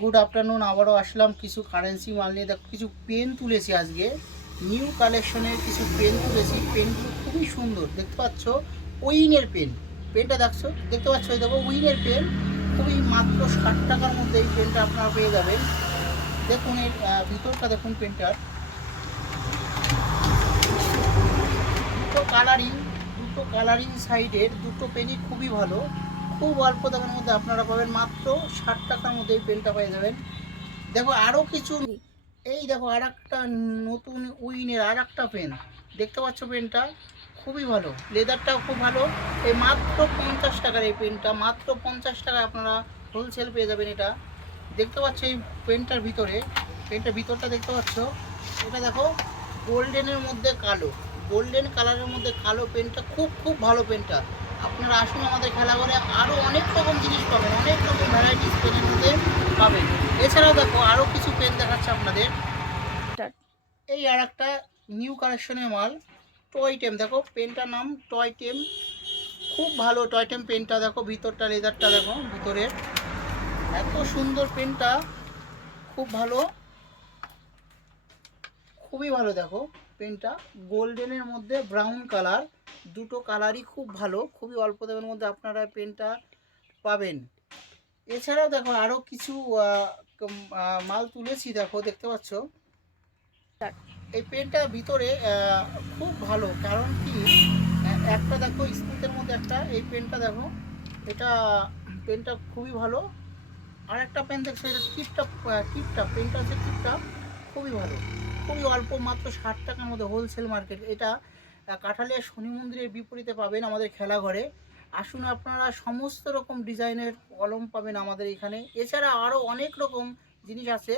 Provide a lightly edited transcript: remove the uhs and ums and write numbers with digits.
Good afternoon. আবারও আসলাম কিছু currency মাল নিয়ে। দেখো কিছু পেন তুলেছি আজকে, নিউ কালেকশনের কিছু পেন তুলেছি। পেনগুলো খুবই সুন্দর, দেখতে পাচ্ছ উইনের পেন। পেনটা দেখতে পাচ্ছ, এই দেখো উইনের পেন, খুবই মাত্র 60 টাকার মধ্যে এই পেনটা আপনারা পেয়ে যাবেন। দেখুন এর ভিতরটা দেখুন, পেনটার দুটো কালারিং সাইডের দুটো পেনই খুবই ভালো। খুব অল্প দামের মধ্যে আপনারা পাবেন, মাত্র 60 টাকার মধ্যে এই পেনটা পেয়ে যাবেন। দেখো আরও কিছু, এই দেখো আর একটা নতুন উইনের আর একটা পেন, দেখতে পাচ্ছ পেনটা খুবই ভালো, লেদারটাও খুব ভালো। এই মাত্র 50 টাকার এই পেনটা, মাত্র 50 টাকায় আপনারা হোলসেল পেয়ে যাবেন এটা। দেখতে পাচ্ছ এই পেনটার ভিতরটা দেখতে পাচ্ছ, এটা দেখো গোল্ডেনের মধ্যে কালো, গোল্ডেন কালারের মধ্যে কালো। পেনটা খুব খুব ভালো পেনটা। আপনারা আসুন আমাদের খেলাঘরে, আরও অনেক রকম জিনিস পাবেন, অনেক রকম ভ্যারাইটিস পেনের মধ্যে পাবেন। এছাড়াও দেখো আরও কিছু পেন দেখাচ্ছে আপনাদের। এই আর একটা নিউ কালেকশনের মাল, টয় টেম। দেখো পেনটার নাম টয় টেম, খুব ভালো টয় টেম পেনটা। দেখো ভিতরটা, লেদারটা দেখো ভিতরের, এত সুন্দর পেনটা, খুব ভালো, খুবই ভালো। দেখো পেনটা গোল্ডেনের মধ্যে ব্রাউন কালার, দুটো কালারই খুব ভালো, খুবই অল্প দামের মধ্যে আপনারা পেনটা পাবেন। এছাড়াও দেখো আরও কিছু মাল তুলেছি, দেখো দেখতে পাচ্ছ এই পেনটার ভিতরে খুব ভালো। কারণ কি, একটা দেখো স্মুথের মধ্যে একটা, এই পেনটা দেখো, এটা পেনটা খুবই ভালো। আর একটা পেন দেখছো, এটা টিপটা পেনটা হচ্ছে টিপটা, খুবই ভালো, খুবই অল্প, মাত্র 60 টাকার মধ্যে হোলসেল মার্কেট এটা। কাঁঠালিয়া শনি মন্দিরের বিপরীতে পাবেন আমাদের খেলাঘরে। আসুন, আপনারা সমস্ত রকম ডিজাইনের কলম পাবেন আমাদের এখানে। এছাড়া আরও অনেক রকম জিনিস আছে,